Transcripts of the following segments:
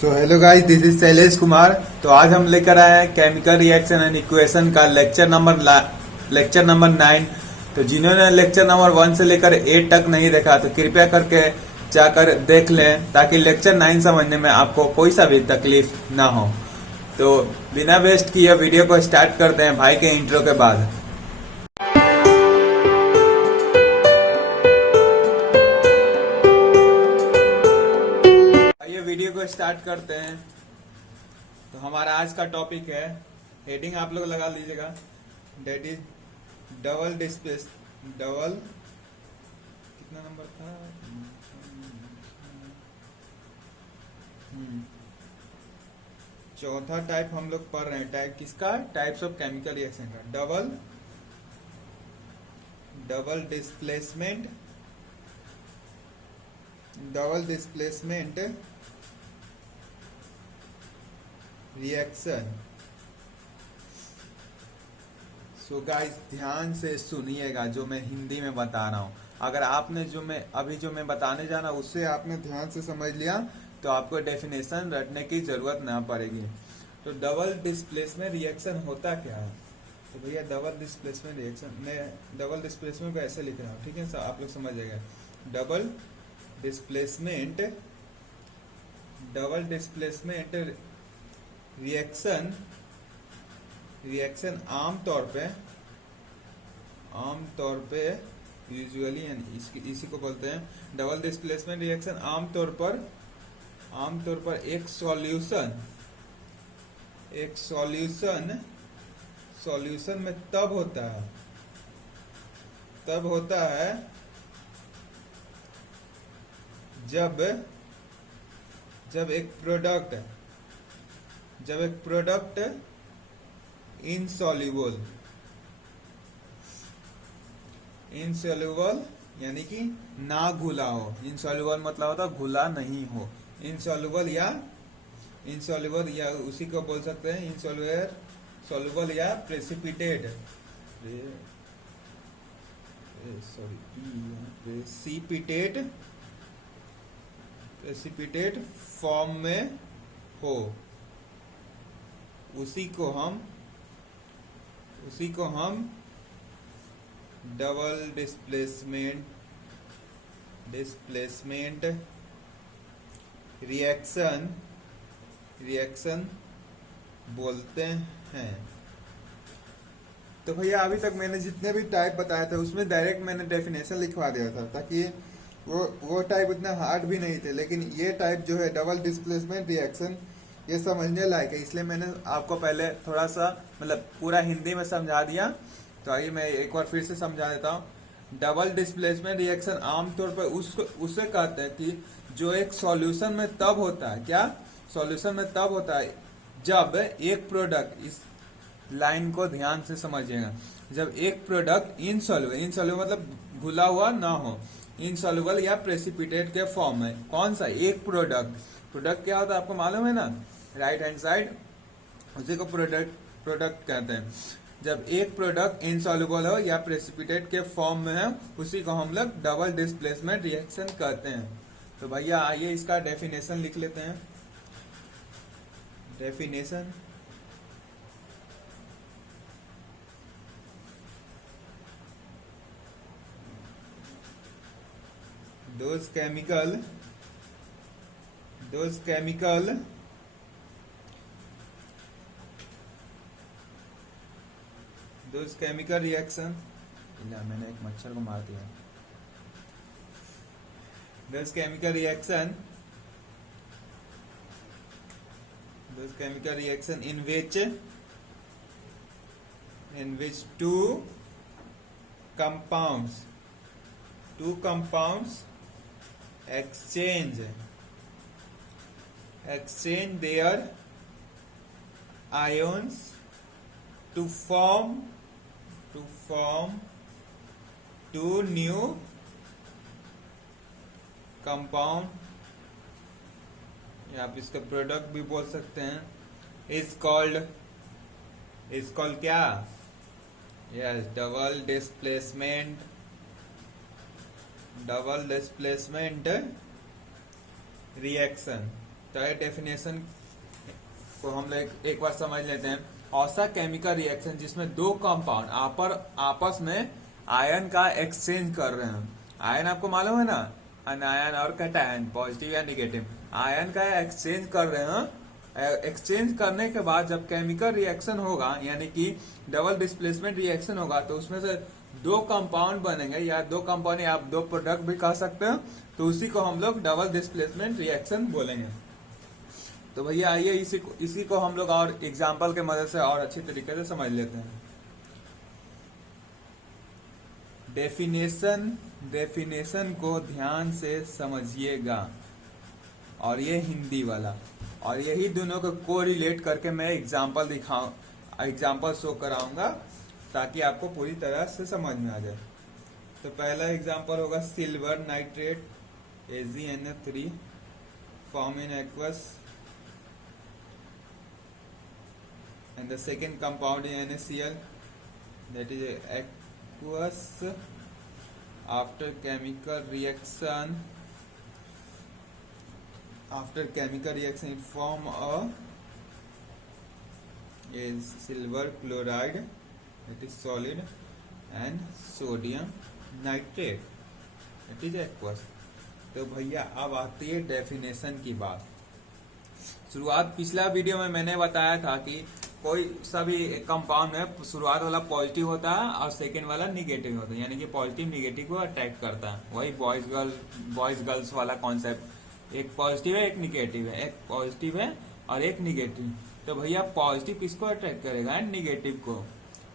So hello guys, this is Shailesh Kumar. तो आज हम लेकर आए हैं केमिकल रिएक्शन एंड इक्वेशन का लेक्चर नंबर 9। तो जिन्होंने लेक्चर नंबर 1 से लेकर 8 तक नहीं देखा तो कृपया करके जाकर देख लें, ताकि लेक्चर 9 समझने में आपको कोई सा भी तकलीफ ना हो। तो बिना वेस्ट किए वीडियो को स्टार्ट करते हैं भाई के इंट्रो के बाद। आइए वीडियो को स्टार्ट करते हैं। तो हमारा आज का टॉपिक है, हेडिंग आप लोग लगा लीजिएगा, डेट इज डबल कितना नंबर था? चौथा टाइप हम लोग पढ़ रहे हैं। टाइप किसका? टाइप्स ऑफ केमिकल रिएक्शन का। Double displacement reaction. So guys, ध्यान से सुनिएगा जो मैं हिंदी में बता रहा हूँ। अगर आपने जो मैं बताने जा रहा हूँ उससे आपने ध्यान से समझ लिया तो आपको डेफिनेशन रटने की जरूरत ना पड़ेगी। तो डबल डिस्प्लेसमेंट रिएक्शन होता क्या है? तो भैया डबल डिस्प्लेसमेंट रिएक्शन, मैं डबल डिस्प्लेसमेंट को ऐसे लिख रहा हूँ, ठीक है सर, आप लोग समझ जाएगा। डबल डिस्प्लेसमेंट रिएक्शन आमतौर पे यूजुअली इसी को बोलते हैं डबल डिस्प्लेसमेंट रिएक्शन। आमतौर पर एक सॉल्यूशन में तब होता है जब एक प्रोडक्ट इनसॉल्युबल यानी कि ना घुला हो। इनसॉल्युबल मतलब होता है घुला नहीं हो। इनसॉल्युबल या उसी को बोल सकते हैं इनसॉल्युबल या प्रेसिपिटेट फॉर्म में हो, उसी को हम डबल डिस्प्लेसमेंट रिएक्शन बोलते हैं। तो भैया अभी तक मैंने जितने भी टाइप बताए थे उसमें डायरेक्ट मैंने डेफिनेशन लिखवा दिया था, ताकि वो टाइप उतना हार्ड भी नहीं थे। लेकिन ये टाइप जो है डबल डिस्प्लेसमेंट रिएक्शन, ये समझने लायक है, इसलिए मैंने आपको पहले थोड़ा सा पूरा हिंदी में समझा दिया। तो आइए मैं एक बार फिर से समझा देता हूँ। डबल डिस्प्लेसमेंट रिएक्शन आमतौर पर उसे कहते हैं कि जो एक सॉल्यूशन में तब होता है। क्या? सॉल्यूशन में तब होता है जब एक प्रोडक्ट, इस लाइन को ध्यान से समझिएगा, जब एक प्रोडक्ट इनसॉल्युबल मतलब घुला हुआ ना हो, इनसॉल्युबल या प्रेसिपिटेट के फॉर्म में। कौन सा? एक प्रोडक्ट क्या होता है आपको मालूम है ना, राइट हैंड साइड, उसी को प्रोडक्ट कहते हैं। जब एक प्रोडक्ट इनसॉल्युबल हो या प्रेसिपिटेट के फॉर्म में है, उसी को हम लोग डबल डिस्प्लेसमेंट रिएक्शन कहते हैं। तो भैया आइए इसका डेफिनेशन लिख लेते हैं। डेफिनेशन, those chemical reaction, मैंने एक मच्छर को मार दिया। those chemical reaction in which two compounds exchange their ions to form two new compound, या आप इसका प्रोडक्ट भी बोल सकते हैं, इज कॉल्ड क्या? Yes, double displacement reaction. तो ये डेफिनेशन को हम लोग एक बार समझ लेते हैं। ऐसा केमिकल रिएक्शन जिसमें दो कंपाउंड आपस में आयन का एक्सचेंज कर रहे हैं। आयन आपको मालूम है ना, अनायन और कैटायन, पॉजिटिव या निगेटिव, आयन का एक्सचेंज कर रहे हैं। एक्सचेंज करने के बाद जब केमिकल रिएक्शन होगा यानी कि डबल डिस्प्लेसमेंट रिएक्शन होगा, तो उसमें से दो कंपाउंड बनेंगे, या दो कंपाउंड या आप दो प्रोडक्ट भी कह सकते हैं। तो उसी को हम लोग डबल डिस्प्लेसमेंट रिएक्शन बोलेंगे। तो भैया आइए इसी को हम लोग और एग्जाम्पल के मदद से और अच्छी तरीके से समझ लेते हैं। डेफिनेशन को ध्यान से समझिएगा, और ये हिंदी वाला, और यही दोनों को कोरिलेट करके मैं एग्जाम्पल शो कराऊंगा ताकि आपको पूरी तरह से समझ में आ जाए। तो पहला एग्जाम्पल होगा silver nitrate AgNO3 form in aqueous, and the second compound in NaCl, that is aqueous. After chemical reaction it form is silver chloride, that is solid, and sodium nitrate, that is aqueous. तो भैया अब आती है definition की बात। शुरुआत पिछला video में मैंने बताया था कि कोई सभी कंपाउंड में शुरुआत वाला पॉजिटिव होता है और सेकेंड वाला निगेटिव होता है, यानी कि पॉजिटिव निगेटिव को अट्रैक्ट करता है। वही बॉयज गर्ल्स वाला कॉन्सेप्ट, एक पॉजिटिव है एक निगेटिव है, एक पॉजिटिव है और एक निगेटिव। तो भैया पॉजिटिव किसको अट्रैक्ट करेगा? एंड निगेटिव को।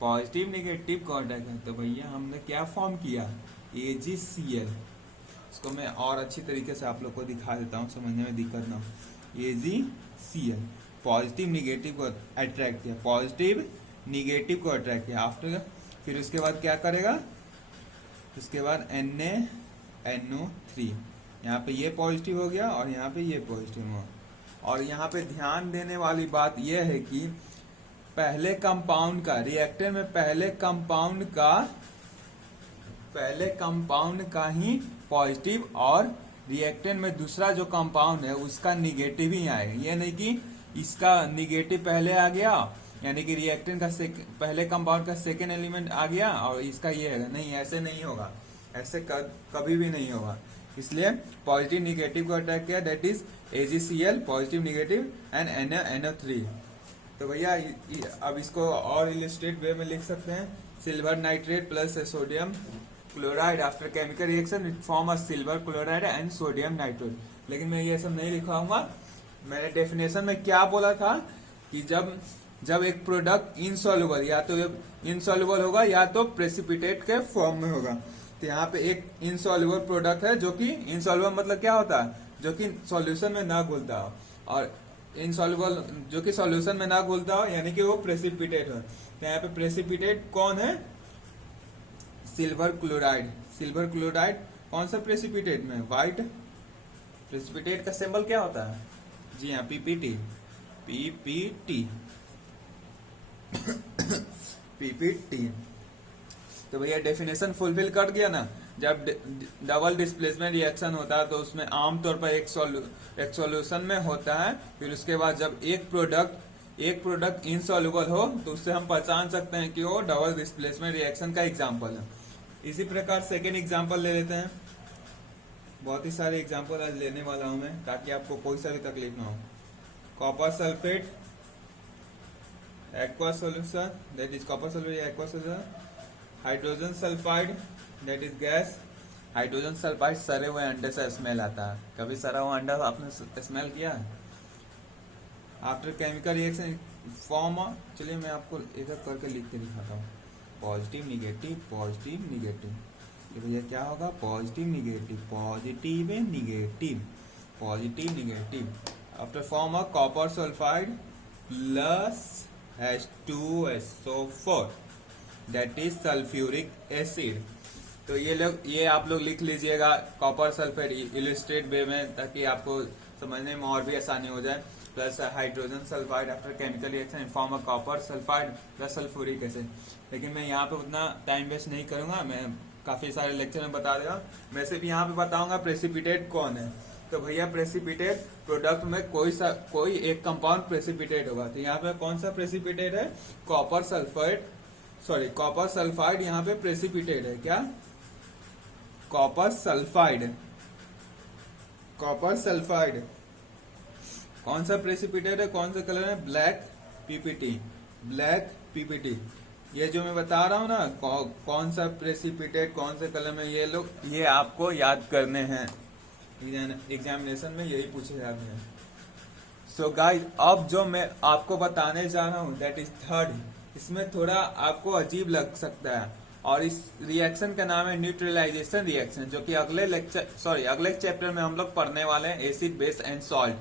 पॉजिटिव निगेटिव को अट्रैक्ट करेगा। तो भैया हमने क्या फॉर्म किया? AgCl। इसको मैं और अच्छी तरीके से आप लोग को दिखा देता हूँ, समझने में दिक्कत ना हो। AgCl पॉजिटिव निगेटिव को अट्रैक्ट किया, पॉजिटिव निगेटिव को अट्रैक्ट किया। आफ्टर फिर उसके बाद क्या करेगा? उसके बाद NaNO3, यहाँ पे ये पॉजिटिव हो गया और यहाँ पे ये पॉजिटिव हुआ। और यहाँ पे ध्यान देने वाली बात यह है कि पहले कंपाउंड का रिएक्टर में पहले कंपाउंड का ही पॉजिटिव, और रिएक्टेंट में दूसरा जो कंपाउंड है उसका निगेटिव ही आएगा। ये नहीं कि इसका निगेटिव पहले आ गया, यानी कि रिएक्टेंट का पहले कंपाउंड का सेकेंड एलिमेंट आ गया और इसका ये है, नहीं, ऐसे नहीं होगा, ऐसे कभी भी नहीं होगा। इसलिए पॉजिटिव निगेटिव को अटैक किया, that is AgCl positive negative and NaNO3। तो भैया अब इसको और इलिस्ट्रेट वे में लिख सकते हैं। Silver nitrate plus sodium chloride after chemical reaction it form a silver chloride and sodium nitrate. लेकिन मैं ये सब नहीं लिखवाऊंगा। मैंने डेफिनेशन में क्या बोला था कि जब एक प्रोडक्ट इनसॉल्युबल, या तो इनसॉल्युबल होगा या तो प्रेसिपिटेट के फॉर्म में होगा। तो यहाँ पे एक इनसॉल्युबल प्रोडक्ट है, जो कि इनसॉल्युबल मतलब क्या होता है? जो कि सॉल्यूशन में ना घुलता हो, और इनसॉल्युबल जो कि सॉल्यूशन में ना घुलता हो यानी कि वो प्रेसिपिटेट हो। तो यहाँ पे प्रेसिपिटेट कौन है? Silver chloride. सिल्वर क्लोराइड कौन सा प्रेसिपिटेट में? व्हाइट। प्रेसिपिटेट का सिंबल क्या होता है? जी हाँ, PPT। PPT। तो भैया डेफिनेशन फुलफिल कर दिया ना। जब डबल डिस्प्लेसमेंट रिएक्शन होता है तो उसमें आमतौर पर एक सॉल्यूशन में होता है। फिर उसके बाद जब एक प्रोडक्ट इनसॉल्युबल हो तो उससे हम पहचान सकते हैं कि वो डबल डिस्प्लेसमेंट रिएक्शन का एग्जाम्पल है। इसी प्रकार सेकेंड एग्जाम्पल ले लेते हैं। बहुत ही सारे एग्जाम्पल आज लेने वाला हूं मैं, ताकि आपको कोई सा भी तकलीफ ना हो। Copper sulphate aqua solution, that is copper sulphate aqua solution. Hydrogen sulphide, that is gas. Hydrogen sulphide सरे हुए अंडे से स्मेल आता है। कभी सरा हुआ अंडा आपने स्मेल किया है? आफ्टर केमिकल रिएक्शन फॉर्म, चलिए मैं आपको एक एक करके लिख के दिखाता हूँ। Positive negative, positive negative. तो भैया क्या होगा? Positive negative, positive negative, positive negative. After form of copper sulphide plus H2SO4, that is sulphuric acid. तो ये आप लोग लिख लीजिएगा कॉपर सल्फेट इलिस्ट्रेट वे में, ताकि आपको समझने में और भी आसानी हो जाए। Plus hydrogen sulphide after chemical reaction form of copper sulphide plus sulphuric acid. लेकिन मैं यहाँ पे उतना टाइम वेस्ट नहीं करूंगा, मैं काफी सारे लेक्चर में बता देगा। मैं सिर्फ यहाँ पे बताऊंगा प्रेसिपिटेट कौन है। तो भैया प्रेसिपिटेट प्रोडक्ट में कोई एक कंपाउंड प्रेसिपिटेट होगा। तो यहाँ पे कौन सा प्रेसिपिटेट है? कॉपर सल्फाइड यहाँ पे प्रेसिपिटेट है। क्या? कॉपर सल्फाइड कौन सा प्रेसिपिटेट है? कौन सा कलर है? Black PPT. ये जो मैं बता रहा हूँ ना, कौन सा प्रेसिपिटेट कौन से कलर में, ये आपको याद करने हैं। एग्जामिनेशन में यही पूछे जाते हैं। सो गाइस, अब जो मैं आपको बताने जा रहा हूँ दैट इज थर्ड। इसमें थोड़ा आपको अजीब लग सकता है, और इस रिएक्शन का नाम है न्यूट्रलाइजेशन रिएक्शन, जो कि अगले चैप्टर में हम लोग पढ़ने वाले हैं, एसिड बेस एंड सॉल्ट,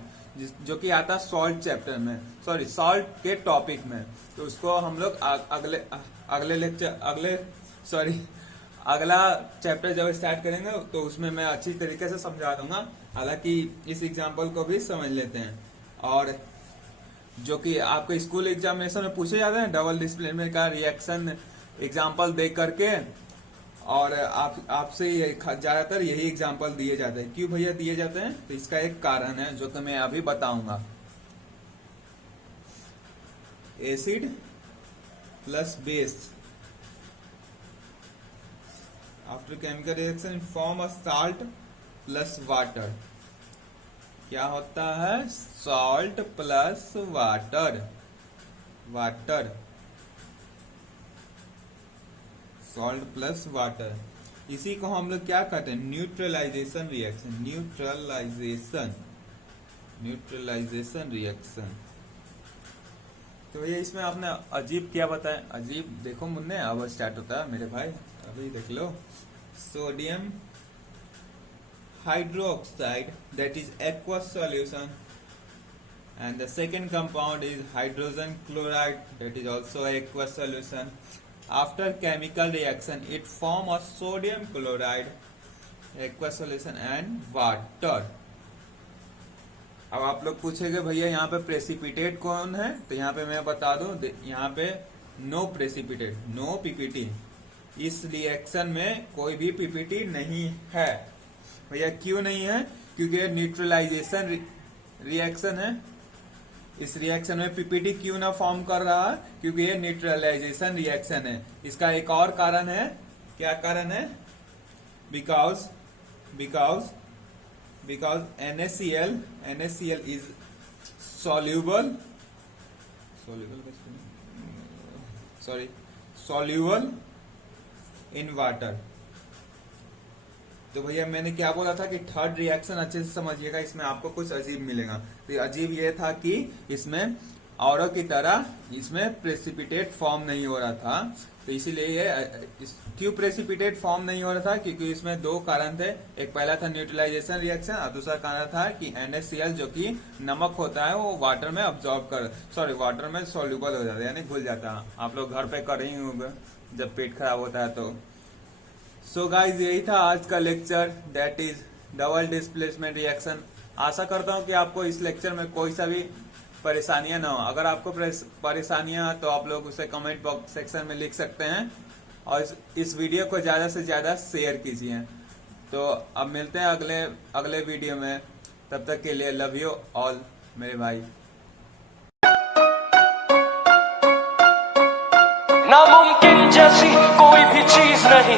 जो कि आता है सॉल्ट चैप्टर में, सॉल्ट के टॉपिक में। तो उसको हम लोग अगला चैप्टर जब स्टार्ट करेंगे तो उसमें मैं अच्छी तरीके से समझा दूंगा। हालांकि इस एग्जाम्पल को भी समझ लेते हैं, और जो कि आपके स्कूल एग्जामिनेशन में पूछे जाते हैं, डबल डिस्प्लेसमेंट का रिएक्शन एग्जाम्पल दे करके, और आपसे ज्यादातर यही एग्जाम्पल दिए जाते हैं। क्यों भैया दिए जाते हैं? तो इसका एक कारण है जो कि मैं अभी बताऊंगा। Acid plus base after chemical reaction form a salt plus water. क्या होता है? Salt plus water. Salt plus water, इसी को हम लोग क्या कहते हैं? Neutralisation reaction. तो ये इसमें आपने अजीब क्या बताया? अजीब देखो मुन्ने, अब स्टार्ट होता है मेरे भाई, अभी देख लो। Sodium hydroxide that is aqueous solution, and the second compound is hydrogen chloride that is also aqueous solution. After chemical reaction it form a sodium chloride, aqueous solution and water. अब आप लोग पूछेंगे भैया यहाँ पे प्रेसिपिटेट कौन है? तो यहाँ पे मैं बता दूं, यहाँ पे नो पीपीटी। इस रिएक्शन में कोई भी पीपीटी नहीं है। भैया क्यों नहीं है? क्योंकि न्यूट्रलाइजेशन रिएक्शन है। इस रिएक्शन में पीपीटी क्यों ना फॉर्म कर रहा है? क्योंकि ये न्यूट्रलाइजेशन रिएक्शन है। इसका एक और कारण है। क्या कारण है? Because NaCl is soluble in water। तो भैया मैंने क्या बोला था कि थर्ड रिएक्शन अच्छे से समझिएगा, इसमें आपको कुछ अजीब मिलेगा। तो अजीब ये था कि इसमें औरों की तरह इसमें प्रेसिपिटेट फॉर्म नहीं हो रहा था। तो इसीलिए ये क्यों प्रेसिपिटेट फॉर्म नहीं हो रहा था? क्योंकि इसमें दो कारण थे। एक पहला था न्यूट्रलाइजेशन रिएक्शन, और दूसरा कारण था कि NaCl जो कि नमक होता है वो वाटर में वाटर में सोल्यूबल हो जाता है, यानी घुल जाता है। आप लोग घर पे कर ही होंगे जब पेट खराब होता है तो। सो गाइज, यही था आज का lecture, that is double displacement reaction. आशा करता हूँ कि आपको इस लेक्चर में कोई सा भी परेशानियां ना हो। अगर आपको परेशानियां तो आप लोग उसे कमेंट बॉक्स सेक्शन में लिख सकते हैं, और इस वीडियो को ज़्यादा से ज़्यादा शेयर कीजिए। तो अब मिलते हैं अगले वीडियो में, तब तक के लिए लव यू ऑल मेरे भाई। नामुमकिन जैसी कोई भी चीज नहीं,